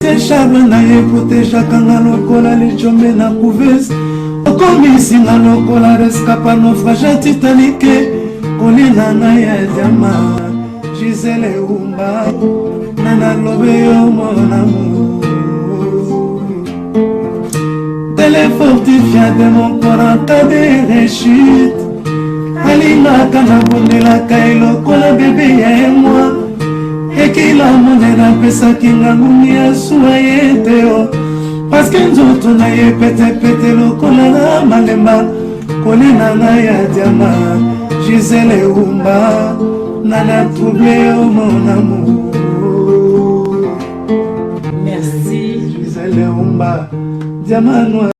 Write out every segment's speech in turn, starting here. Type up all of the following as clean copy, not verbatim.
Charme na ye proteja kanga lokola lichombe na couveuse okomisinga lokola rescapa naufrage titanique kolina na ya diama Gisele Umba nana lobe yo mon amour télé fortifié de mon corps en cas de rechute alingaka na bondelaka elokola bebe ya moi ekila monena pesaki ngangumi ya suwa ye te o paske nzoto na ye petepete lokola na malemba kolina na ya diama Gisele Umba nana trouble yo mon amour. Merci Gisele Umba diama noir.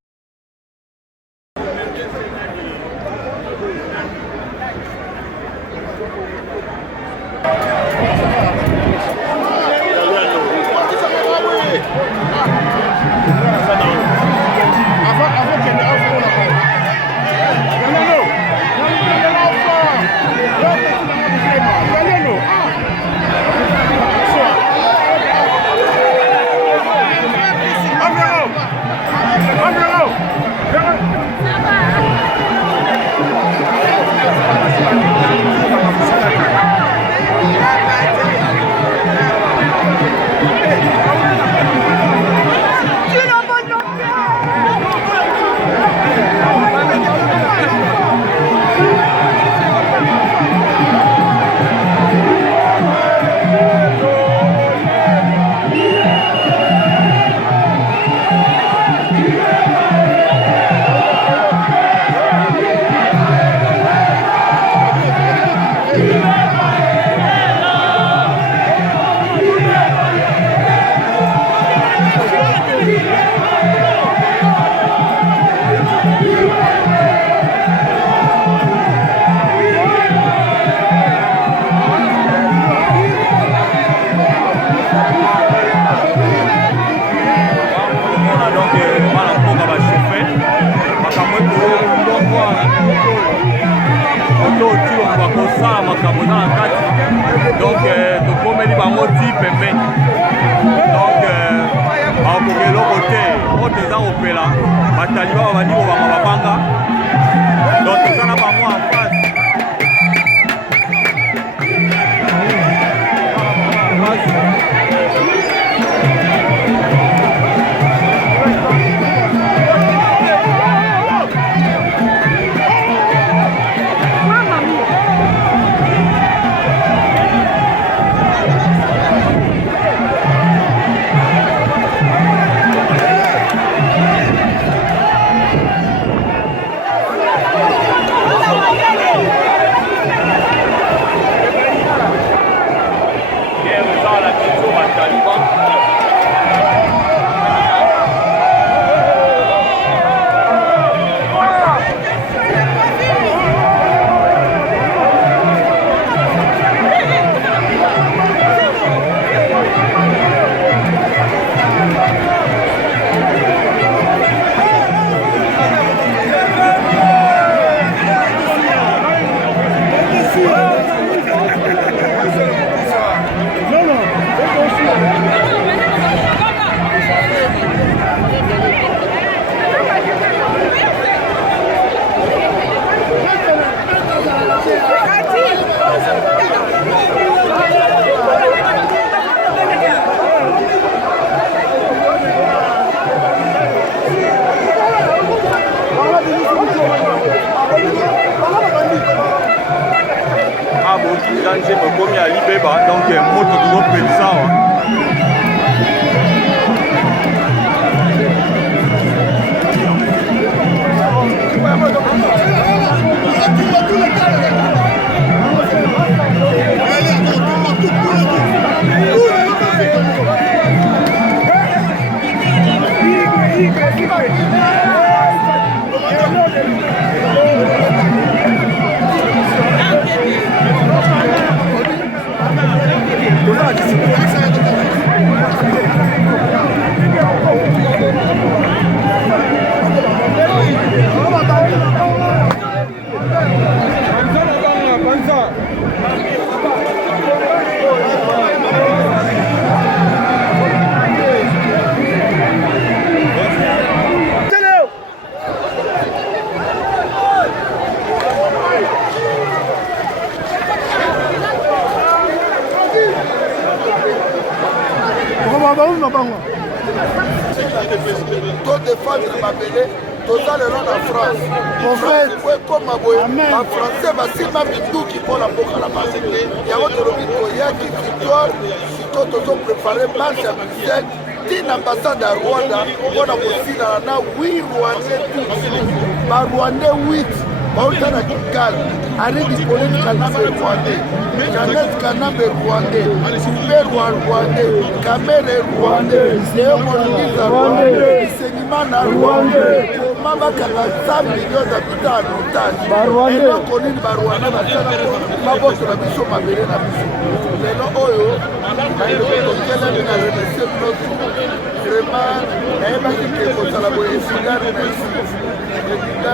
Donc, tout le monde dit pembe. Donc, à l'autre côté, on est dans l'opéra. Bataliba va dire on va banga. Donc, ça n'a pas moi en face. Je me commis à l'Ibeba, donc moto toujours ça. Olha, to défendre mabele toza lelo na France ekoma boye bafrançais basimba minduki mpona mboka na baseke yango tolobi toyaki victoire siko tozoprépare marche ya Bruxelles tina ambassade ya Rwanda mpona kosilana na 8 rwandais barwandais 8 bauta na Kigali ari disponible qualifié rwandais Janet Kanabe rwandais Super rwandais Kamere rwandais Leo Mongiza rwandais Senimana rwandais Mabakanga 100 millions d'habitants en otage eloko nini barwandais basala maboso na biso mabele na biso lelo oyo tokelemi na remercie binotu vraiment nayebaki ke kozala boye esigari na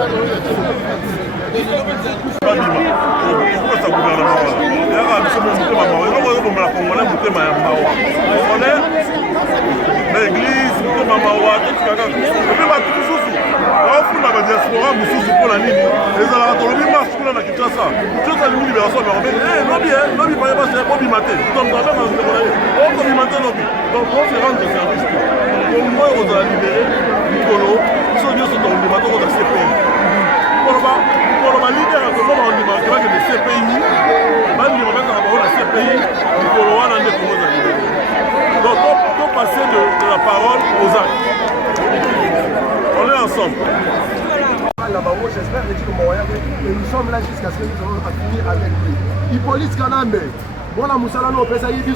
l'église mutema mawa totikaka epe bato mosusu baofunda badiaspora mosusu mpona nini ezalaka tolobi marche kuna na kinshasa kinshasa lingi libération ya barobe lobi paye basi kobima te okobima te lobi donc ofi rendre service te kongo ekozala libéré mikolo biso nyonso tokondima tokota CPI koloba lider ya kongo bakondima bakende CPI bandima bazaka bao na CPI mikolo wana nde kongo eza libéré. Donc, on passer de la parole aux actes. On est ensemble. J'espère que nous sommes là jusqu'à ce que nous allons finir avec lui. Hippolyte Kanambe, bon la Moussalano, on peut ça y est,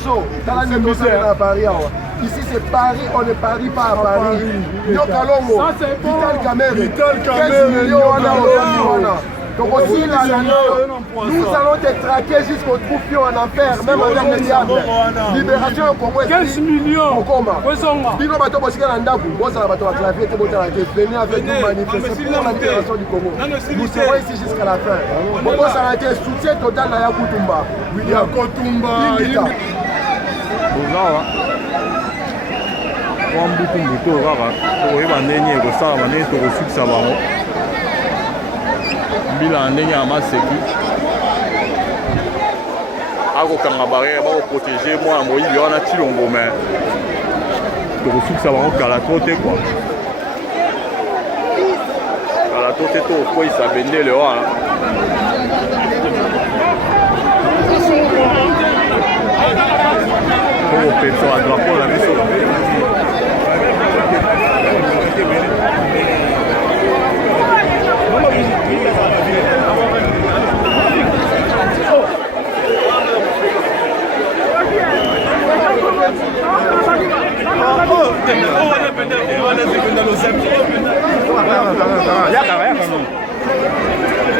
ici c'est Paris, on ne parie pas à Paris. Yo Kalongo, Vital Kamere, 15 millions donc aussi là, nous allons te traquer jusqu'au troupion en enfer, même avec le diable. Libération au Congo. 15 millions. Bino bato bosika na ndaku, bosa na bato ba clavier te botala ke venez avec nous manifester pour la libération du Congo. Nous serons ici jusqu'à la fin. Bosa na te soutien total na ya Kutumba. William Kutumba. Ozawa. Wambutu mbuto kaka. Oyeba ndenge ekosala ndenge tokosukisa bango. Bila ndenge ya maseki akokanga barrière bakoprotege mwana moyibi wana tilongo me tokosukisa bango kala to te kwa kala to te tokokweyisa bendele wana tokopesa badrapo na biso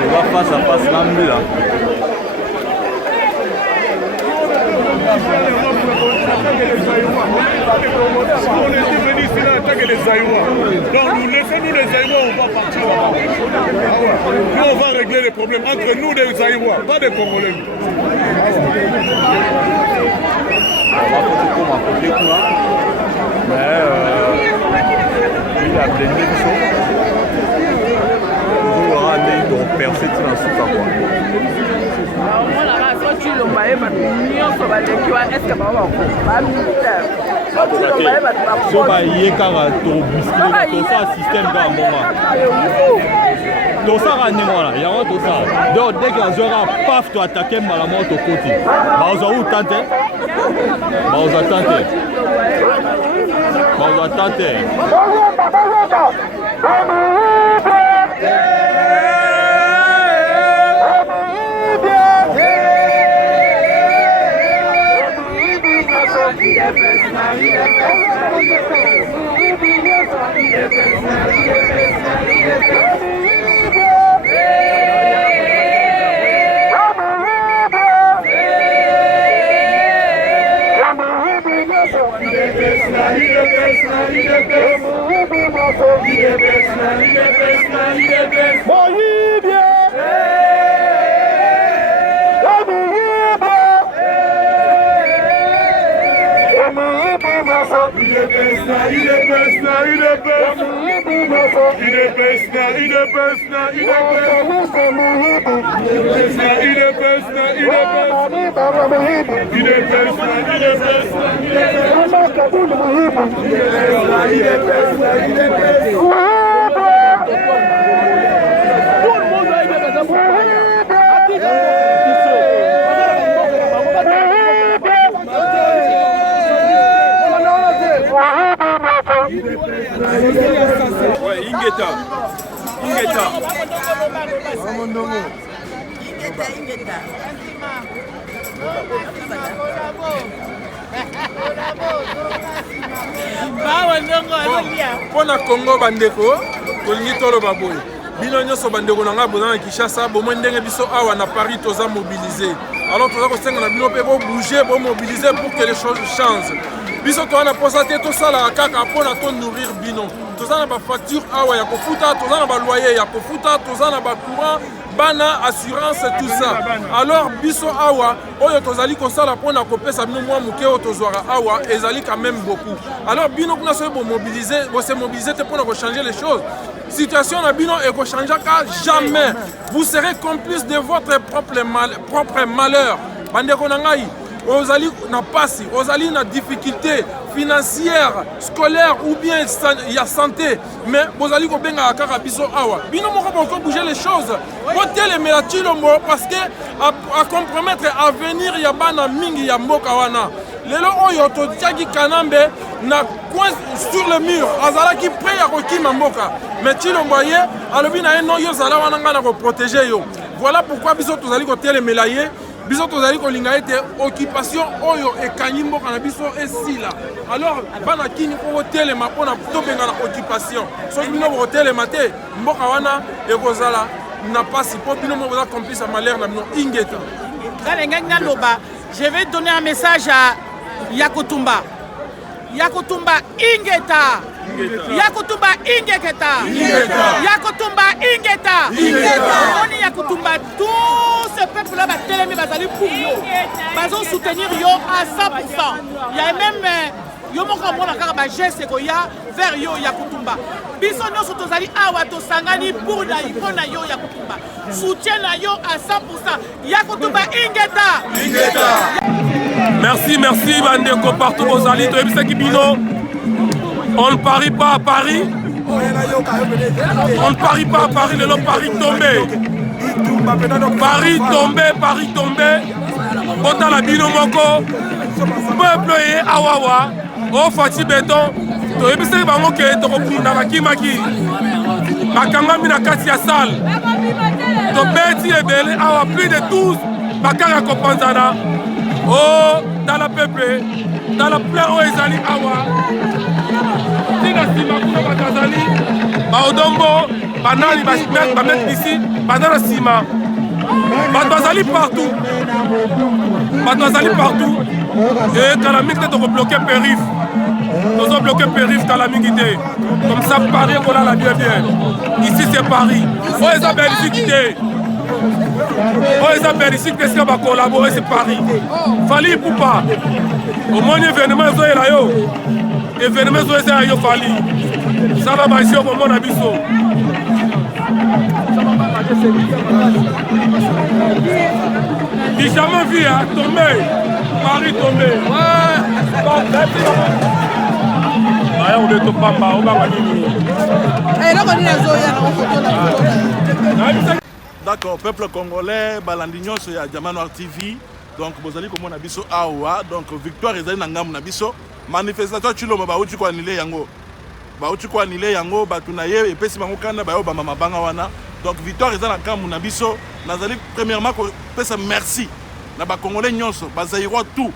on va face à face là. On est venu ici là attaquer les Aïwa. Donc nous laissez-nous les Aïwa, on va partir là-bas. Nous on va régler les problèmes entre nous les Aïwa, pas des Congolais. On va faire un côté quoi. Mais il a blindé le son. Nous aurons un nez donc percé dans le souffle quoi. Tu l'as pas est-ce que maman va militaire si on va y aller car tu bousculer tout ça système dans moment tout ça va voilà il y a tout ça donc dès que tu auras paf tu attaquer malamment ton côté bah on va tenter bah on va tenter bah on va tenter Pona Congo bandeko tolingi toloba boye bino nyonso bandeko na nga boza na Kinshasa bomoi ndenge biso awa na Paris toza mobilisé alors toza kosenga na bino mpe bobouger bomobiliser pour que les choses changent biso toza na posa te tosalaka kaka mpona tonourrir bino toza na bafacture awa ya kofuta toza na baloyer ya kofuta toza na bacourant bana assurance tout ça alors biso awa oyo tozali kosala mpona kopesa bino mwa moke oyo tozwaka awa ezali quand même beaucoup alors bino kuna soki bose mobiliser te mpona kochanger les choses situation na bino ekochangeaka jamais vous serez complice de votre propre malheur bandeko na ngai ozali na pasi ozali na difficulté financière scolaire ou bien ya santé mais bozali kobenga kaka biso awa bino moko boko bouger les choses botelemela Tshilombo parce que à compromettre avenir ya bana mingi ya mboka wana lelo oyo totiaki Kanambe na coin sur le mur azalaki prêt ya kokima mboka mais Tshilombo ye alobi na ye no yo zala wana nga na koprotéger yo voilà pourquoi biso tozali kotelemela ye biso tozali kolinga ete occupation oyo ekanyi mboka na biso esila alors bana kini kotelema mpona tobenga na occupation soki bino bokotelema te mboka wana ekozala na pasi mpo bino moko boza complice ya malheur na bino ingeta ngalenga ngaloba je vais donner un message à Yakutumba ingeta Yakutumba ingeketa Yakutumba ingeta on Yakutumba tout ce peuple là va télémi bazali pour yo bazo soutenir yo à 100%. Il y a même yo moko mona kaka ba geste ko ya vers yo Yakutumba biso nyonso tozali awa tosangani pour na ipona yo Yakutumba soutien na yo à 100%. Yakutumba ingeta. Merci bandeko partout bozali toyebisaki bino on ne parie pas à Paris lelo Paris tombé botala bino moko peuple ye awawa o fati beton toyebisaki bango ke tokokunda bakimaki bakangami na kati ya salle tobeti ebele awa plus de 12 bakanga kopanzana oh dans la peuple dans la plein oyo ezali awa tina nsima kuna bakazali baodombo banani bamettre ici baza na nsima bato bazali partout e kala mingi te tokobloke périph tozobloke périph kala mingi te comme ça Paris ekolala bien ici c'est Paris oyo eza Belgique te oyo eza Belgique te esika bakolabore c'est Paris fali pupa omoni événement ezoyela yo événement ezoyela yo fali sala baisi okomona biso jamais vu tomber Paris tombé aya obeto pamba obanga nini d'accord peuple congolais balandi nyonso ya Diamant Noir TV donc bozali komona biso awa donc victoire ezali na ngambu na biso manifestation Tshilombo bauti ko anile yango batu na ye epesi bango kanda bayo bama mabanga wana donc victoire ezali na ngambu na biso nazali premièrement ko pesa merci na ba congolais nyonso bazairwa tout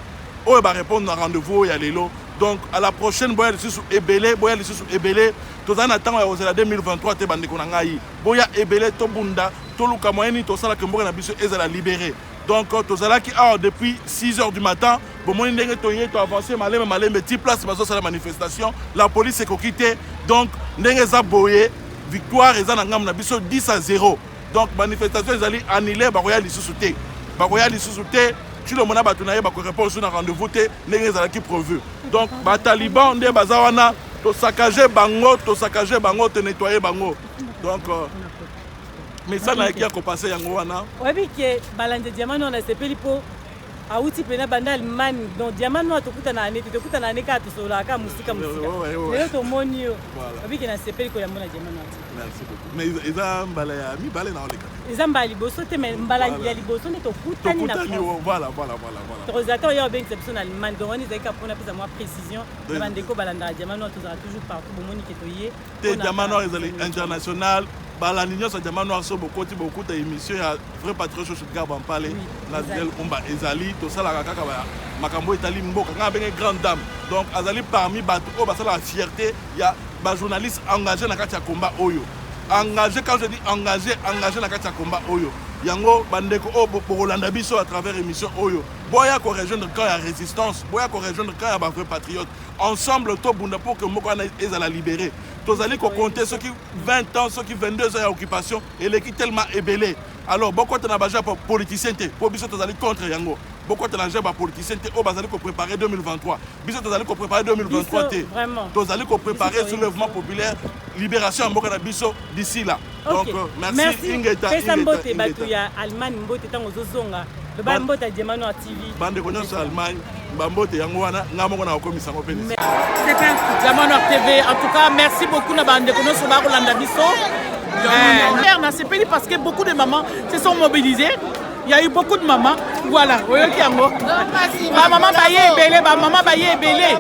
oyo ba répondre na rendez-vous ya lelo donc à la prochaine boya lisusu ebele tozali na ntango ya kozela 2023 te bandeko na ngai boya ebele tobunda toluka moyeni tosala ke mboka na biso ezala libéré donc tozalaki awa depuis 6h du matin bomoni ndenge toye to avancer malembe ti place bazosala manifestation la police ekoki te donc ndenge eza boye victoire eza na ngambu na biso 10-0 donc manifestation ezali annulé bakoya lisusu te Tshilombo na bato na ye bakorépondre sur na rendez-vous te ndenge ezalaki prévu donc bataliban nde baza wana tosakaje bango nettoyer bango donc mais ça na eki ya kopase yango wana oyebi ke balandi Diamant Noir na sepeli mpo auti pena banda Allemagne donc diamant noir tokuta na ane ka tosola ka musika lelo tomoni yo abiki na sepeli ko ya mona diamant noir. Merci beaucoup. Mais eza mbala ya mi balé na oleka. Eza mbali boso te mais mbala ya liboso ne tokutani na France. Voilà. Tozateur yo ben exception na Allemagne donc on ezaka pona pesa moi précision bandeko balanda diamant noir tozala toujours partout bomoni ke toye. Te diamant noir ezali international. Balanignon sa diamant noir so beaucoup ta émission ya vrai patriote sur Gabon parler Nazel Kumba ezali to sala kaka ba makambo etali mboka nga benga grande dame donc azali parmi bato o basala la fierté ya ba journaliste engagé na kati ya combat oyo engagé quand je dis engagé na kati ya combat oyo yango bandeko o bokolanda biso à travers émission oyo boya ko rejoindre quand ya résistance boya ko rejoindre quand ya ba vrai patriote ensemble to bunda pour que moko na ezala libéré. Tozali ko compter ceux qui 20 ans, ceux qui 22 ans d'occupation et l'équipe tellement ébélé. Alors, beaucoup de gens pour politiciens, pour biso tozali contre yango. Beaucoup de gens pour politiciens, au bazali ko préparer 2023. Biso tozali ko préparer 2023 té. Tozali ko préparer soulèvement populaire, libération mboka na biso d'ici là. Donc merci Ingeta. Pesa mbote batu ya Allemagne mbote tango zozonga. Le ba mbote diamant noir TV. Bande konyo sur Allemagne. Bambote yango wana ngamo na okomisa ko pene. C'est Diamant Noir TV. En tout cas, merci beaucoup na bande kono so ba Rolanda biso. On a sepeli parce que beaucoup de mamans se sont mobilisées. Il y a eu beaucoup de mamans. Voilà, oyoki yango. Ba maman baye ebele, ba maman baye ebele.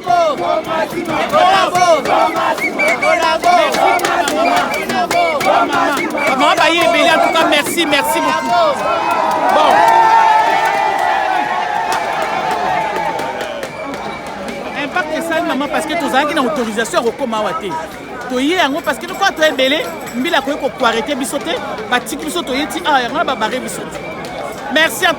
Maman baye ebele en tout cas merci beaucoup. Bon. Impact ça maman parce que tous avez une autorisation à recommander. Toye yango parce que quand tu es belé, mbila ko ko arrêter bisoté, ba tiki bisoto yeti ah yango ba baré bisoto. Merci à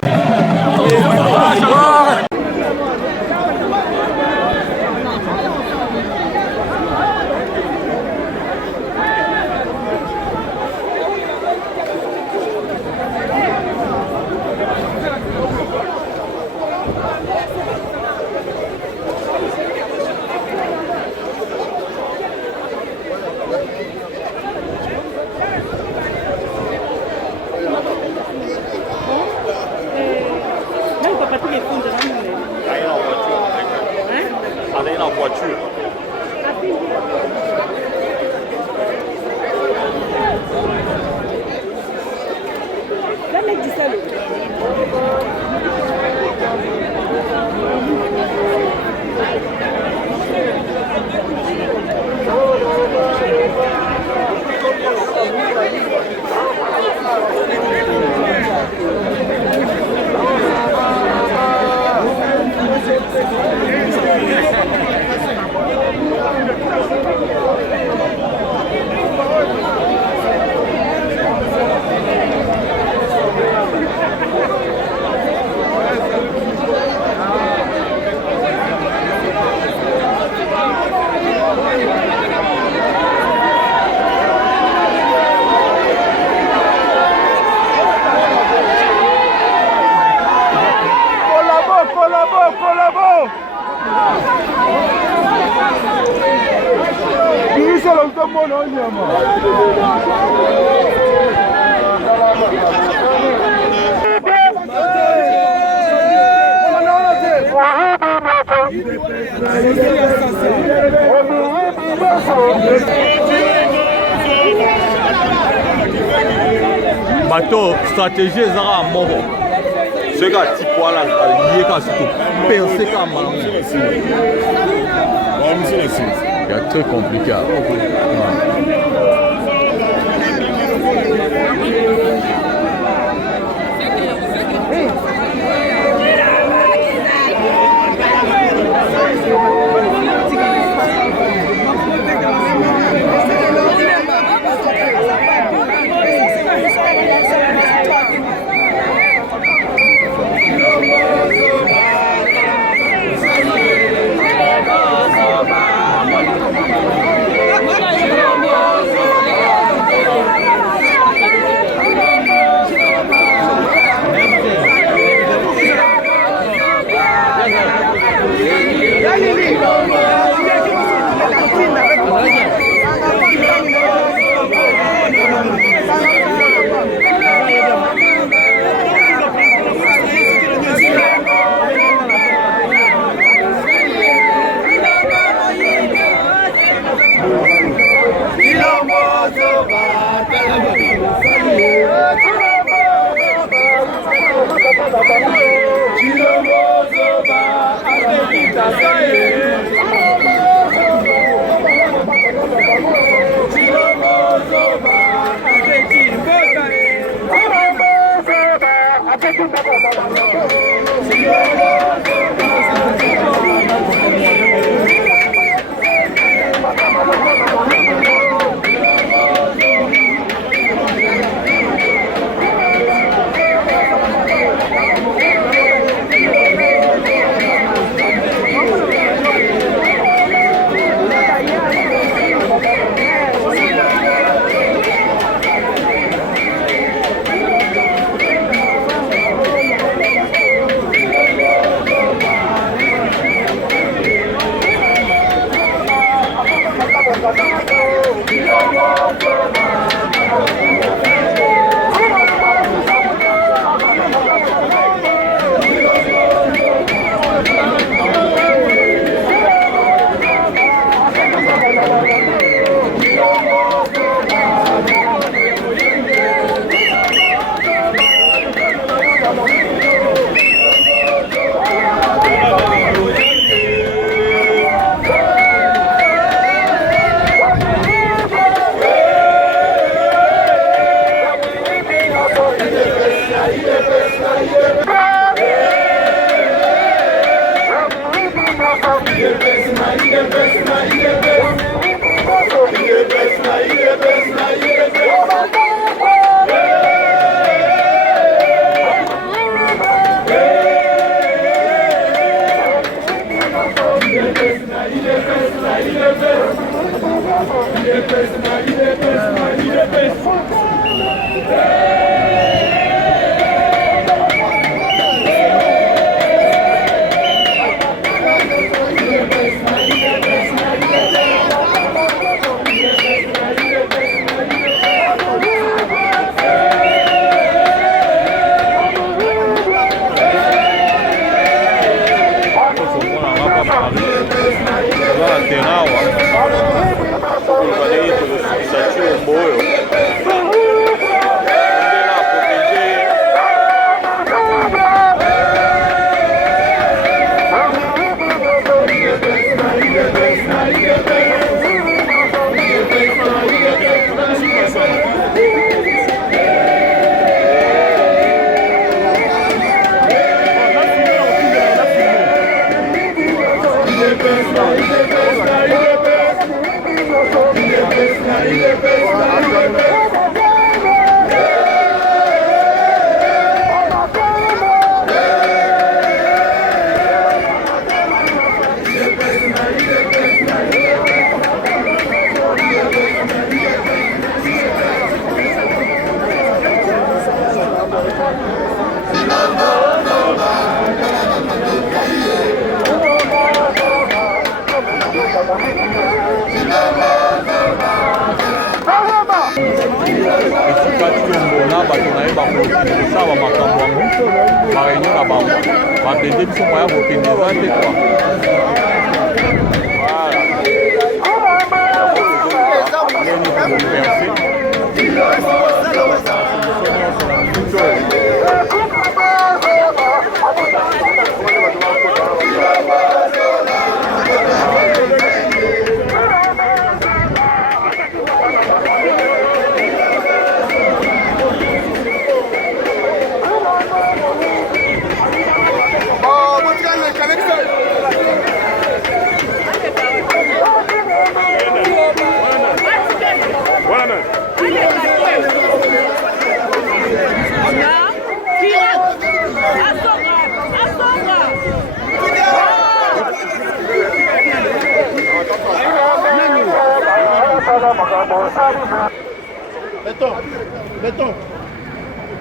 bateau stratégie ezaka moko soki atipo wana yeka surtout penser kama il y a très compliqué.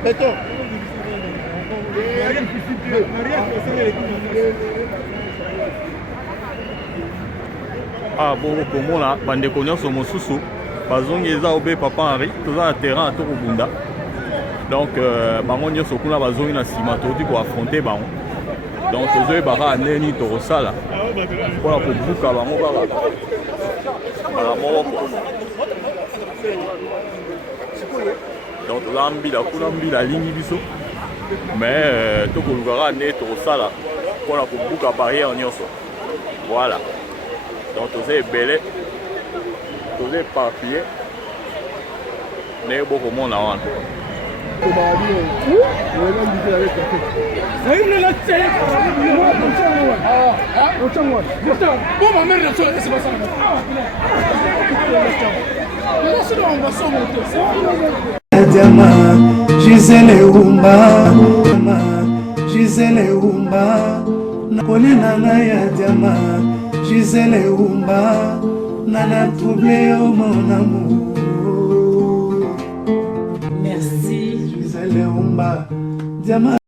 Béton. Ah bon, komona bandeko nyonso mosusu bazongi eza obe papa Henri toza na terrain à Tokobunda. Donc bango nyonso kuna bazongi na nsima toti koaffronte bango. Donc tozoyebaka ndeni tokosala mpona kobuka bango kaka moko. Donc toza mbila kuna mbila alingi biso mais tokolukaka nde tokosala mpona kobuka barrière nyonso. Voilà. Donc toza ebele toza éparpillé ndenge bokomona wana. Diama, Gisele Umba, Gisele Umba, Nakolina ya Diama, Gisele Umba, Nana troublé au mon amour. Merci. Gisele Umba, Diama.